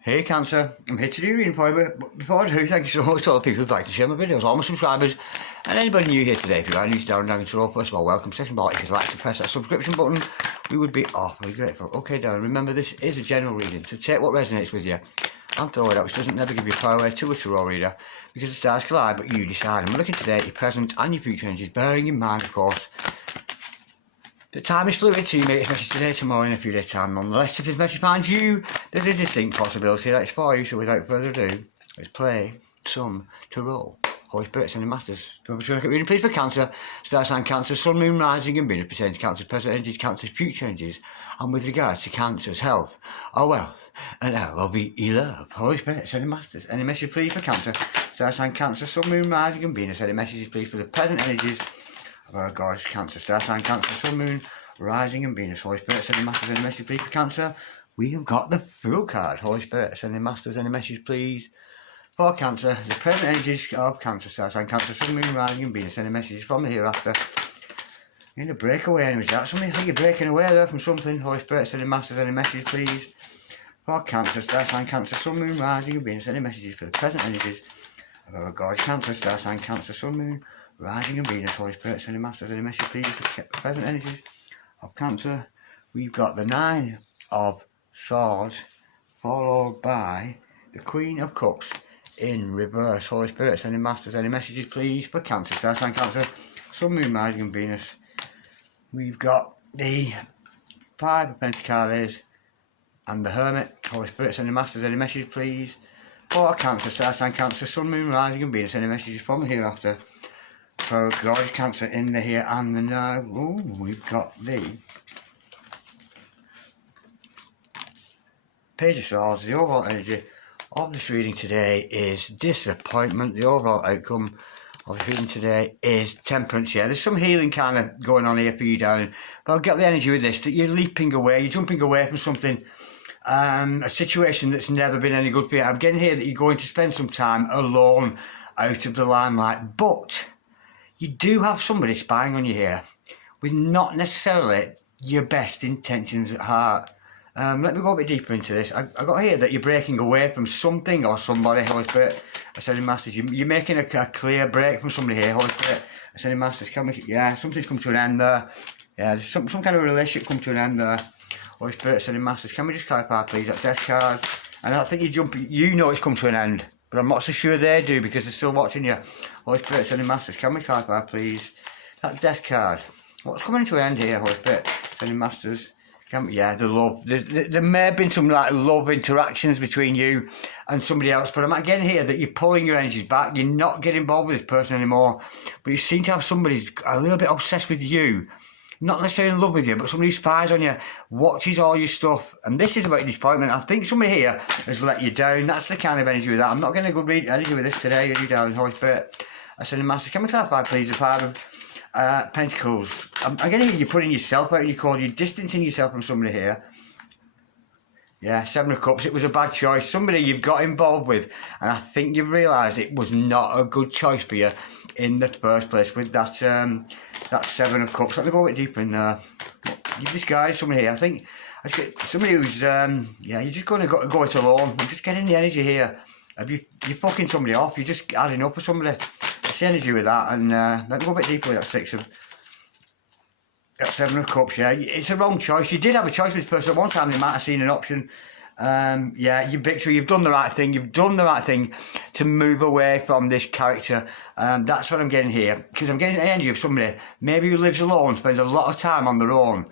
Hey Cancer, I'm here to do a reading for you, but before I do, thank you so much to all the people who'd like to share my videos, all my subscribers, and anybody new here today. If you are new to Darren Dragon Tarot, first of all, welcome. Second of all, if you'd like to press that subscription button, we would be awfully grateful. Okay, Darren, remember this is a general reading, so take what resonates with you and throw it out, which doesn't never give you power to a tarot reader, because the stars collide, but you decide. And we're looking today at your present and your future energies, bearing in mind, of course, the time is fluid, so you make this message today, tomorrow, in a few days' time. Nonetheless, if this message finds you, there's a distinct possibility that it's for you. So without further ado, let's play some tarot. Holy Spirit, Sending Masters. Remember to look at reading, please, for Cancer. Star sign Cancer, Sun, Moon, Rising and Venus pertains to Cancer's present energies, Cancer's future energies. And with regards to Cancer's health, or wealth, and L-O-V-E love. Holy Spirit, Sending Masters. Any message, please, for Cancer. Star sign Cancer, Sun, Moon, Rising and Venus. Any messages, please, for the present energies of our gorgeous Cancer. Star sign Cancer, Sun, Moon, Rising and Venus. Holy Spirit, Sending Masters. Any message, please, for Cancer. We have got the Fool card. Holy Spirit, Sending Masters. Any message, please, for Cancer. The present energies of Cancer. Star sign Cancer, Sun, Moon, Rising and Venus. Any messages from the hereafter. You're in a breakaway, anyways. That's something. I think you're breaking away there from something. Holy Spirit, Sending Masters. Any message, please, for Cancer. Star sign Cancer, Sun, Moon, Rising and Venus. Any messages for the present energies of our gorgeous Cancer. Star sign Cancer, Sun, Moon, Rising and Venus. Holy Spirit, Sending Masters. Any message, please, for the present energies of Cancer. We've got the Nine of Swords, followed by the Queen of Cups in reverse. Holy Spirit, Sending Masters. Any messages, please, for Cancer. Star sign Cancer, Sun, Moon, Rising and Venus. We've got the Five of Pentacles and the Hermit. Holy Spirit, Sending Masters. Any messages, please, for Cancer. Star sign Cancer, Sun, Moon, Rising and Venus. Any messages from the hereafter for gorgeous Cancer in the here and the now. Ooh, we've got the Page of Swords. The overall energy of this reading today is disappointment. The overall outcome of this reading today is temperance. Yeah, there's some healing kind of going on here for you, darling. But I'll get the energy with this, that you're leaping away, you're jumping away from something, a situation that's never been any good for you. I'm getting here that you're going to spend some time alone, out of the limelight. But you do have somebody spying on you here with not necessarily your best intentions at heart. Let me go a bit deeper into this. I got here that you're breaking away from something or somebody. Holy Spirit, Ascending Masters. You're making a clear break from somebody here. Holy Spirit, Ascending Masters. Can we? Yeah, something's come to an end there. Yeah, there's some kind of relationship come to an end there. Holy Spirit, Ascending Masters. Can we just clarify, please? That Death card. And I think you know it's come to an end, but I'm not so sure they do because they're still watching you. Holy Spirit, Ascending Masters. Can we clarify, please? That Death card. What's coming to an end here, Holy Spirit, Ascending Masters? Yeah, the love. There may have been some like love interactions between you and somebody else, but I'm getting here that you're pulling your energies back. You're not getting involved with this person anymore, but you seem to have somebody who's a little bit obsessed with you. Not necessarily in love with you, but somebody who spies on you, watches all your stuff, and this is about disappointment. I think somebody here has let you down. That's the kind of energy with that. I'm not getting a good energy with this today, are you, darling? Holy Spirit, Ascending Master. Can we clarify, please, the Five of Pentacles? Again, here you're putting yourself out in your corner, you're distancing yourself from somebody here. Yeah, Seven of Cups. It was a bad choice. Somebody you've got involved with, and I think you've realised it was not a good choice for you in the first place with that that Seven of Cups. Let me go a bit deeper in there. You disguise somebody here. I think somebody who's yeah, you're just going to go it alone. I'm just getting the energy here. You're fucking somebody off. You're just had enough for somebody. That's the energy with that. And let me go a bit deeper with that Seven of Cups. Yeah, it's a wrong choice. You did have a choice with this person at one time. They might have seen an option. Yeah, you victory. You've done the right thing. You've done the right thing to move away from this character. That's what I'm getting here, because I'm getting the energy of somebody maybe who lives alone, spends a lot of time on their own,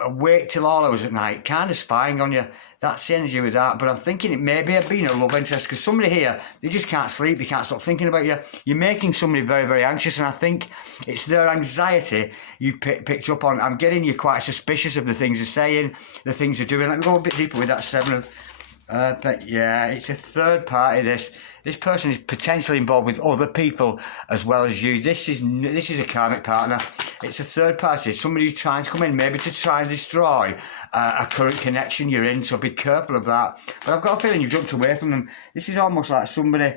awake till all hours at night, kind of spying on you. That's the energy with that. But I'm thinking it may have been a love interest, because somebody here, they just can't sleep, they can't stop thinking about you. You're making somebody very, very anxious, and I think it's their anxiety you picked up on. I'm getting you quite suspicious of the things they're saying, the things they're doing. Let me go a bit deeper with that Seven of but yeah, it's a third party. This person is potentially involved with other people as well as you. This is a karmic partner. It's a third party, somebody who's trying to come in, maybe to try and destroy a current connection you're in. So be careful of that. But I've got a feeling you've jumped away from them. This is almost like somebody.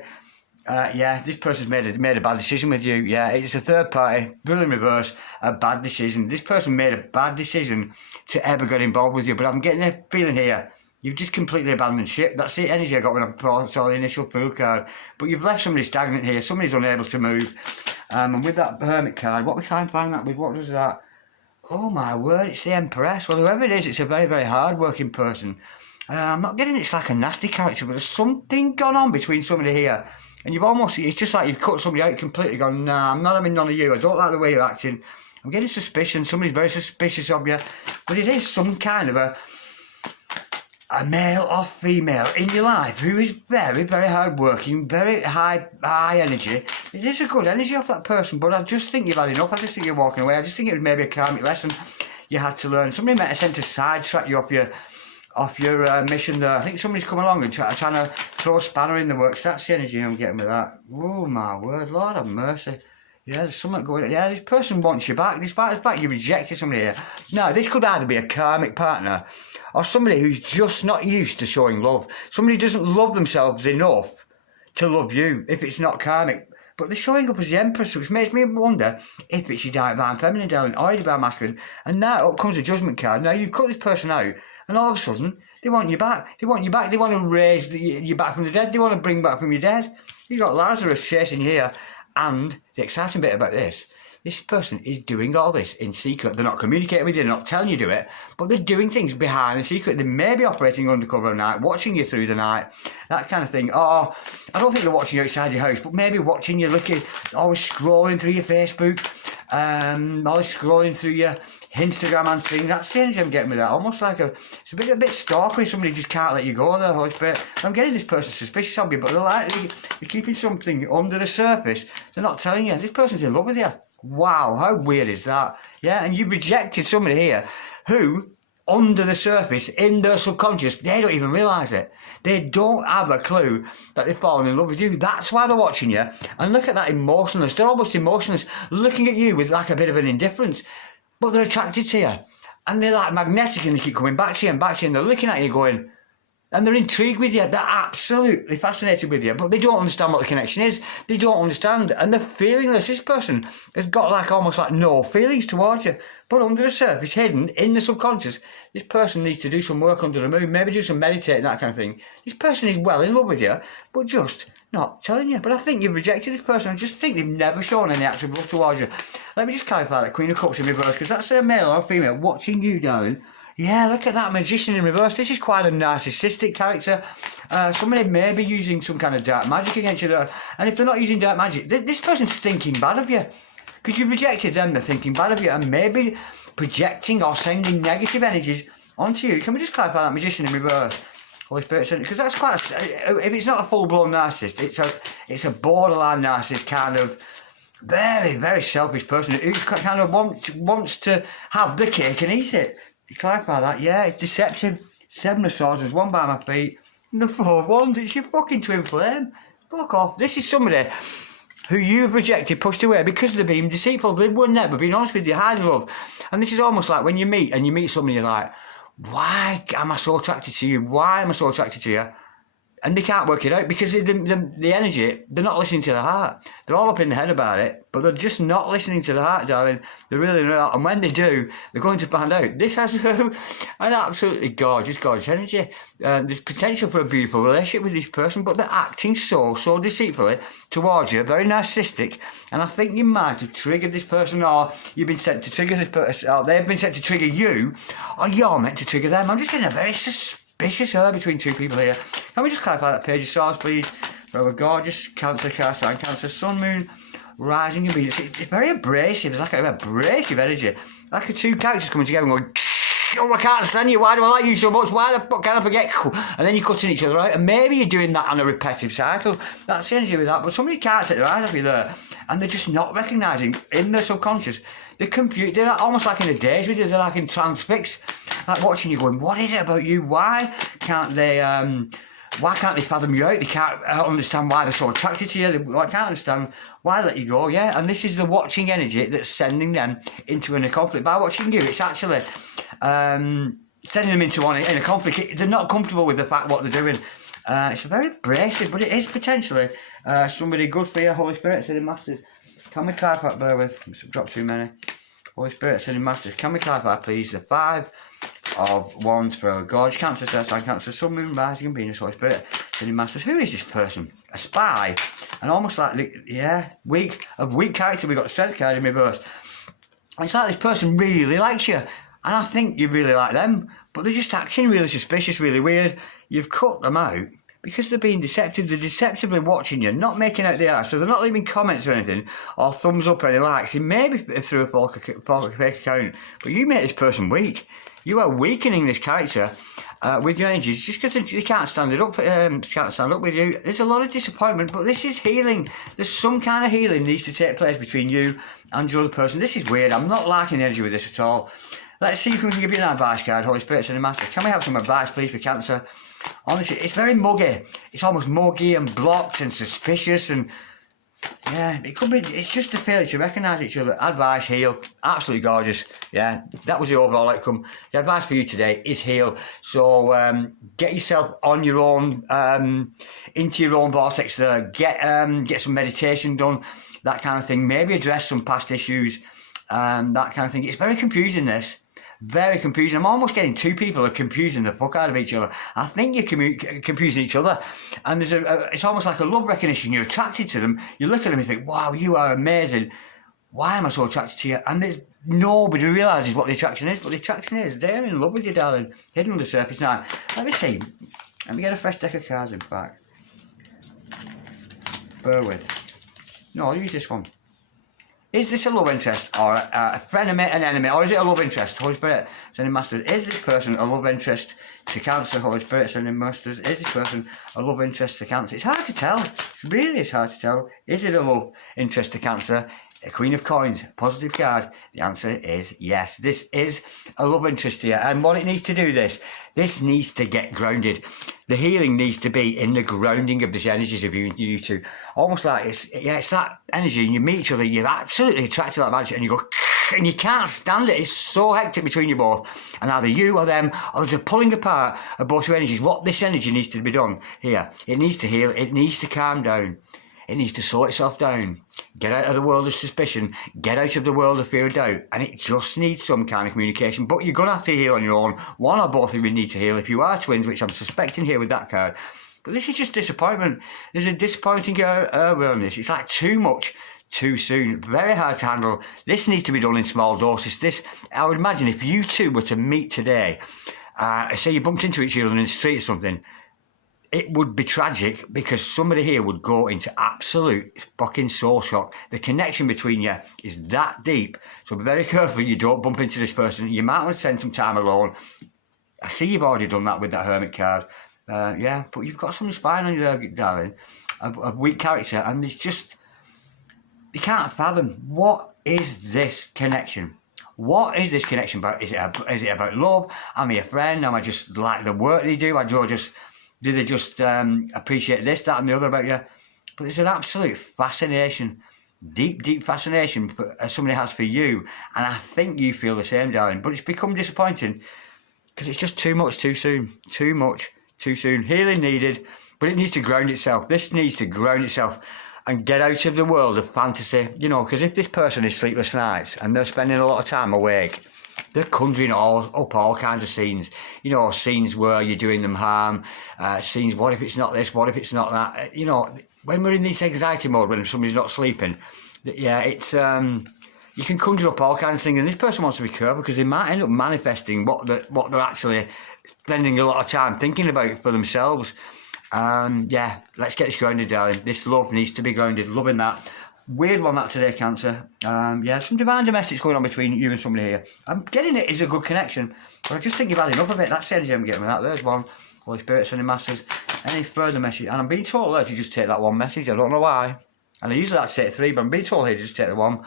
Yeah, this person's made a bad decision with you. Yeah, it's a third party, Bull in reverse, a bad decision. This person made a bad decision to ever get involved with you. But I'm getting a feeling here You've just completely abandoned ship. That's the energy I got when I saw the initial pool card. But you've left somebody stagnant here. Somebody's unable to move. And with that Hermit card, what we try and find that with, what does that? Oh my word, it's the Empress. Well, whoever it is, it's a very, very hard-working person. I'm not getting it's like a nasty character, but there's something gone on between somebody here. And you've almost, it's just like you've cut somebody out completely, gone, nah, I'm not having none of you. I don't like the way you're acting. I'm getting suspicion. Somebody's very suspicious of you. But it is some kind of a male or female in your life who is very, very hard working, very high energy. It is a good energy off that person, but I just think you've had enough. I just think you're walking away. I just think it was maybe a karmic lesson you had to learn. Somebody might have sent to sidetrack you off your mission there. I think somebody's come along and trying to throw a spanner in the works. That's the energy I'm getting with that. Oh my word, Lord have mercy. Yeah, there's something going on. Yeah, this person wants you back, despite the fact you rejected somebody here. Now, this could either be a karmic partner or somebody who's just not used to showing love. Somebody who doesn't love themselves enough to love you, if it's not karmic. But they're showing up as the Empress, which makes me wonder if it's your divine feminine, darling, or your divine masculine. And now up comes the Judgment card. Now, you've cut this person out, and all of a sudden, they want you back. They want you back. They want to raise you back from the dead. They want to bring back from your dead. You've got Lazarus chasing you here. And the exciting bit about this person is doing all this in secret. They're not communicating with you, they're not telling you to do it, but they're doing things behind the secret. They may be operating undercover at night, watching you through the night, that kind of thing. Or, I don't think they're watching you outside your house, but maybe watching you, looking, always scrolling through your Facebook, always scrolling through your Instagram and things. That's the energy I'm getting with that. Almost like it's a bit stalkery. Somebody just can't let you go there, Holy Spirit. I'm getting this person suspicious of you, but they're keeping something under the surface. They're not telling you. This person's in love with you. Wow, how weird is that? Yeah, and you rejected somebody here who, under the surface, in their subconscious, they don't even realise it. They don't have a clue that they've fallen in love with you. That's why they're watching you. And look at that emotionless. They're almost emotionless, looking at you with like a bit of an indifference. But they're attracted to you. And they're like magnetic and they keep coming back to you and back to you. And they're looking at you going, and they're intrigued with you. They're absolutely fascinated with you. But they don't understand what the connection is. They don't understand. And they're feelingless. This person has got like almost like no feelings towards you. But under the surface, hidden in the subconscious, this person needs to do some work under the moon. Maybe do some meditating, that kind of thing. This person is well in love with you, but just not telling you. But I think you've rejected this person. I just think they've never shown any actual love towards you. Let me just clarify that Queen of Cups in reverse, because that's a male or a female watching you, darling. Yeah, look at that Magician in reverse. This is quite a narcissistic character. Somebody may be using some kind of dark magic against you there. And if they're not using dark magic, this person's thinking bad of you. Because you rejected them, they're thinking bad of you and maybe projecting or sending negative energies onto you. Can we just clarify that Magician in reverse? Holy Spirit, because that's quite if it's not a full-blown narcissist, it's a borderline narcissist, kind of very, very selfish person who kind of wants to have the cake and eat it. You clarify that? Yeah, it's deception. 7 of Swords, there's 1 by my feet. And the 4 of Wands, it's your fucking twin flame. Fuck off. This is somebody who you've rejected, pushed away because they're being deceitful. They were never being honest with you, hiding love. And this is almost like when you meet somebody, you're like, why am I so attracted to you? Why am I so attracted to you? And they can't work it out because the energy, they're not listening to the heart. They're all up in the head about it, but they're just not listening to the heart, darling. They're really not. And when they do, they're going to find out. This has an absolutely gorgeous energy. There's potential for a beautiful relationship with this person, but they're acting so deceitfully towards you, very narcissistic. And I think you might have triggered this person, or you've been sent to trigger this person, or they've been sent to trigger you, or you're meant to trigger them. I'm just in a very suspicious air between two people here. Can we just clarify that Page of Swords, please? Very gorgeous Cancer card sign, Cancer, Sun, Moon, Rising, and Venus. It's very abrasive. It's like an abrasive energy. Like 2 characters coming together and going, oh, I can't stand you. Why do I like you so much? Why the fuck can't I forget? And then you're cutting each other out. And maybe you're doing that on a repetitive cycle. That's the energy with that. But somebody can't take their eyes off you there. And they're just not recognising in their subconscious. They're almost like in a daze with you. They're like in transfix. Like watching you going, what is it about you? Why can't they fathom you out? They can't understand why they're so attracted to you. They can't understand why they let you go, yeah? And this is the watching energy that's sending them into a conflict. By watching you, it's actually sending them into in a conflict. They're not comfortable with the fact what they're doing. It's very abrasive, but it is potentially somebody good for you, Holy Spirit, Ascended Masters. Can we clarify that, bear with? Drop too many. Holy Spirit, Ascended Masters. Can we clarify, please? The 5 of Wands for gorgeous Cancer, Star Cancer, Sun, Moon, Rising, and Venus, Holy Spirit, Ascending Masters. Who is this person? A spy, and almost like, yeah, weak character. We got the Strength card in reverse. It's like this person really likes you, and I think you really like them, but they're just acting really suspicious, really weird. You've cut them out because they're being deceptive. They're deceptively watching you, not making out they are. So they're not leaving comments or anything, or thumbs up or any likes. It may be through a fake account, but you make this person weak. You are weakening this character with your energies just because they can't stand it up. Can't stand up with you. There's a lot of disappointment, but this is healing. There's some kind of healing needs to take place between you and your other person. This is weird. I'm not liking the energy with this at all. Let's see if we can give you an advice card, Holy Spirit, and Masters. Can we have some advice, please, for Cancer? Honestly, it's very muggy. It's almost muggy and blocked and suspicious, and yeah, it could be. It's just a failure to recognise each other. Advice, heal. Absolutely gorgeous. Yeah, that was the overall outcome. The advice for you today is heal. So get yourself on your own, into your own vortex there. Get some meditation done, that kind of thing. Maybe address some past issues, that kind of thing. It's very confusing, this. Very confusing. I'm almost getting two people are confusing the fuck out of each other. I think you're confusing each other, and there's it's almost like a love recognition. You're attracted to them. You look at them and think, wow, you are amazing. Why am I so attracted to you? And nobody realises what the attraction is, but the attraction is they're in love with you, darling. Hidden under the surface. Now, let me see. Let me get a fresh deck of cards, in fact. Bear with. No, I'll use this one. Is this a love interest or a frenemy, an enemy, or is it a love interest? Holy Spirit, Ascending Masters. Is this person a love interest to Cancer? Holy Spirit, Ascending Masters. Is this person a love interest to Cancer? It's hard to tell. It really is hard to tell. Is it a love interest to Cancer? A Queen of Coins, positive card. The answer is yes. This is a love interest here, and what it needs to do, this needs to get grounded. The healing needs to be in the grounding of this energies of you two. Almost like it's that energy, and you meet each other, you're absolutely attracted to that magic, and you go, and you can't stand it. It's so hectic between you both, and either you or them, or the pulling apart of both your energies. What this energy needs to be done here, it needs to heal, it needs to calm down. It needs to slow itself down, get out of the world of suspicion, get out of the world of fear and doubt, and it just needs some kind of communication. But you're going to have to heal on your own. One or both of you need to heal if you are twins, which I'm suspecting here with that card. But this is just disappointment. There's a disappointing awareness. It's like too much, too soon. Very hard to handle. This needs to be done in small doses. I would imagine if you two were to meet today, say you bumped into each other in the street or something, it would be tragic because somebody here would go into absolute fucking soul shock. The connection between you is that deep. So be very careful you don't bump into this person. You might want to spend some time alone. I see you've already done that with that Hermit card. Yeah, but you've got some spine on you there, darling. A weak character. And it's just, you can't fathom. What is this connection? What is this connection about? Is it about love? Am I a friend? Am I just like the work they do? Do they just appreciate this, that and the other about you? But there's an absolute fascination, deep fascination somebody has for you. And I think you feel the same, darling. But it's become disappointing because it's just too much too soon. Too much too soon. Healing needed, but it needs to ground itself. This needs to ground itself and get out of the world of fantasy. You know, because if this person is sleepless nights and they're spending a lot of time awake, they're conjuring up all kinds of scenes. You know, scenes where you're doing them harm, scenes, what if it's not this, what if it's not that? You know, when we're in this anxiety mode, when somebody's not sleeping, yeah, it's, you can conjure up all kinds of things, and this person wants to be careful because they might end up manifesting what they're actually spending a lot of time thinking about for themselves. Yeah, let's get this grounded, darling. This love needs to be grounded, loving that. Weird one that today, Cancer. Yeah, some divine domestics going on between you and somebody here. I'm getting it is a good connection, but I just think you've had enough of it. That's the energy I'm getting with that. There's one. Holy Spirit, Ascending Masters. Any further message? And I'm being told there to just take that one message. I don't know why. And I usually like to take three, but I'm being told here to just take the one.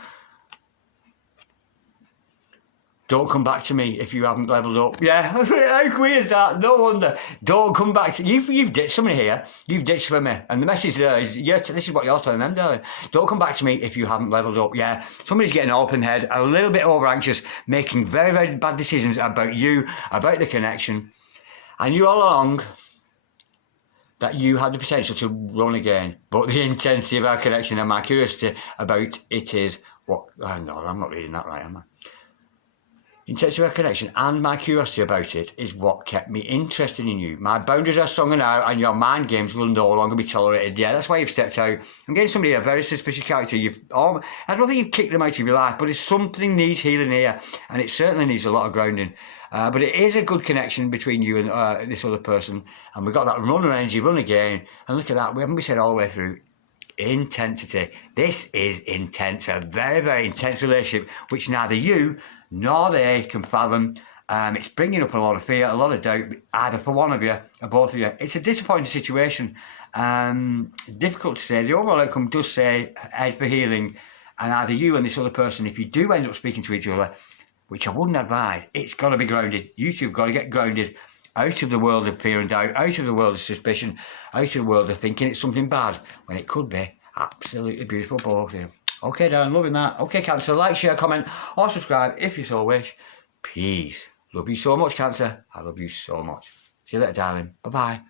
Don't come back to me if you haven't leveled up. Yeah, how queer is that? No wonder. Don't come back to you've ditched somebody here. You've ditched for me. And the message there is, this is what you're telling them, darling. Don't come back to me if you haven't leveled up. Yeah, somebody's getting an open head, a little bit over anxious, making very, very bad decisions about you, about the connection. And you all along that you had the potential to run again. But the intensity of our connection and my curiosity about it is what... Oh, no, I'm not reading that right, am I? intensity of our connection and my curiosity about it is what kept me interested in you. My boundaries are stronger now and your mind games will no longer be tolerated. Yeah, that's why you've stepped out. I'm getting somebody, a very suspicious character. I don't think you've kicked them out of your life, but it's something needs healing here, and it certainly needs a lot of grounding. But it is a good connection between you and this other person, and we've got that run energy, run again, and look at that, we haven't been said all the way through. Intensity. This is intense, a very, very intense relationship, which neither you nor they can fathom. It's bringing up a lot of fear, a lot of doubt, either for one of you or both of you. It's a disappointing situation. Difficult to say. The overall outcome does say head for healing, and either you and this other person, if you do end up speaking to each other, which I wouldn't advise, it's got to be grounded. You two have got to get grounded out of the world of fear and doubt, out of the world of suspicion, out of the world of thinking it's something bad, when it could be absolutely beautiful both of you. Okay, Darren, loving that. Okay, Cancer, like, share, comment, or subscribe if you so wish. Peace. Love you so much, Cancer. I love you so much. See you later, darling. Bye-bye.